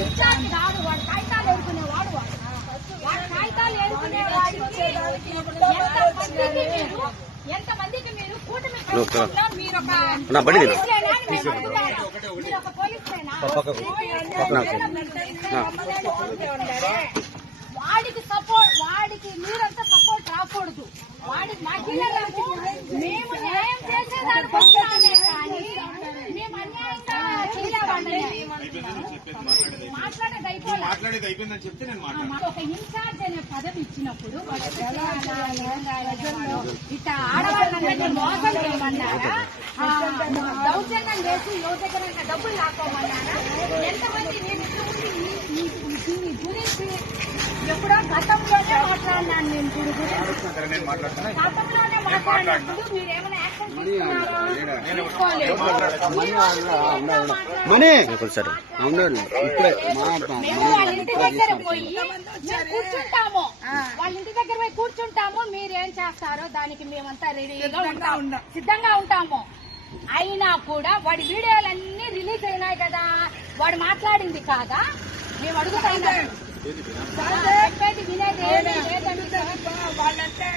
Incharge కాదు, వాడు కాగితాలు ఎదుర్కొనేవాడు. వాడు కాగితాలు ఎదుర్కొనేవాడికి ఎంతమందికి మీరు కూటమి ప్రభుత్వంలో మీరు ఒక పోలీసులేనా అని మేము అడుగుతాను. మీరు ఒక పోలీసులేనా? వాడికి సపోర్ట్, వాడికి మీరంతా సపోర్ట్ రాకూడదు. వాడికి మహిళలకు మేము న్యాయం చేసేదానికి వస్తున్నామే కానీ మేము అన్యాయంగా చేయలేవాడిని. మాట్లాడేది అయిపోయిందని చెప్తే నేను ఒక ఇన్ఛార్జ్ అనే పదవి ఇచ్చినప్పుడు ఇట్లా ఆడవాళ్ళందరినీ మోసం చేయమన్నారా, దౌర్జన్యం చేసి యువ దగ్గర డబ్బులు లాక్కోమన్నారా? ఎంతమంది దీని గురించి ఎప్పుడో గతంలోనే మాట్లాడినాను నేను. దీని గురించి గతంలోనే మాట్లాడినప్పుడు మీరేమైనా యాక్షన్ తీసుకున్నారో మేము వాళ్ళ ఇంటి దగ్గర పోయి కూర్చుంటాము, వాళ్ళ ఇంటి దగ్గర పోయి కూర్చుంటాము. మీరేం చేస్తారో దానికి మేమంతా రెడీగా ఉంటాము, సిద్ధంగా ఉంటాము. అయినా కూడా వాడి వీడియోలన్నీ రిలీజ్ అయినాయి కదా, వాడు మాట్లాడింది కాదా మేము అడుగుతాం. చెప్పేది వినేది ఏమీ లేదండి, వాళ్ళంటే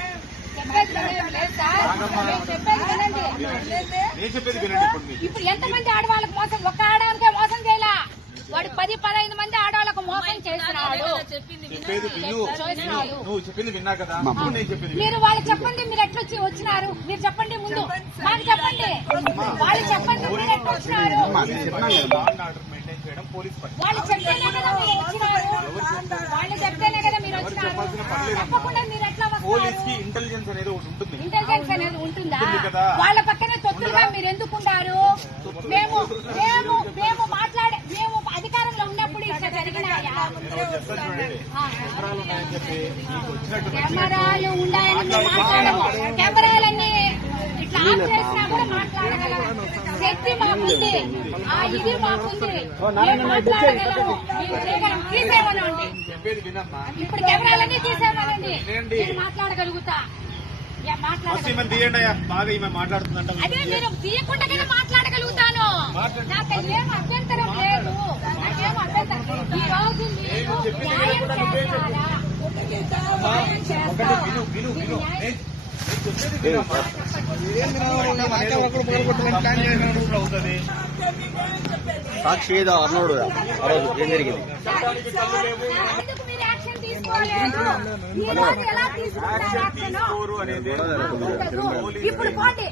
చెప్పేది లేదు సార్. చెప్పేది వినండి. ఇప్పుడు ఎంతమంది ఆడవాళ్ళకు మోసం, ఒక్క ఆడవాళ్ళకే మోసం చేయలా, వాడు 10-15 మంది ఆడవాళ్ళకు మోసం చేస్తున్నాడు. మీరు వాళ్ళు చెప్పండి, మీరు ఎట్లొచ్చి వచ్చినారు మీరు చెప్పండి, ముందు మాకు చెప్పండి. వాళ్ళు చెప్పండి మీరు ఎట్లా వచ్చినారు. వాళ్ళు చెప్తేనే కదా మీరు వచ్చినారు, వాళ్ళు చెప్తేనే కదా మీరు వచ్చినారు. తప్పకుండా మీరు ఎట్లా వస్తారు? ఇంటెలిజెన్స్ అనేది ఉంటుందా? వాళ్ళ పక్కనే తొత్తులుగా మీరు ఎందుకుంటారు? మేము మేము మేము మాట్లాడే మేము అధికారంలో ఉన్నప్పుడు ఇట్లా జరిగినాయా? కెమెరాలు ఉన్నాయని మేము మాట్లాడము. కెమెరాలన్నీ ఇట్లా ఆఫ్ చేసినా కూడా మాట్లాడగలం. శక్తి మాకుంది, ఆ ఇది మాకుంది, మాట్లాడగలము. తీసేమనండి, ఇప్పుడు కెమెరాలన్నీ తీసేమనండి, నేను మాట్లాడగలుగుతా. అదే మీరు తీయకుండానే మాట్లాడగలుగుతాను. నాకు ఏం అభ్యంతరం లేదు, నాకేం అభ్యంతరం. ఈ రోజు మీరు న్యాయం చేస్తారా? సాక్షి ఏదో అన్నాడు ఆ రోజు ఏం జరిగింది. మీరు యాక్షన్ తీసుకోలేదు, ఈ రోజు ఎలా తీసుకుంటారు యాక్షన్? ఇప్పుడు పోండి.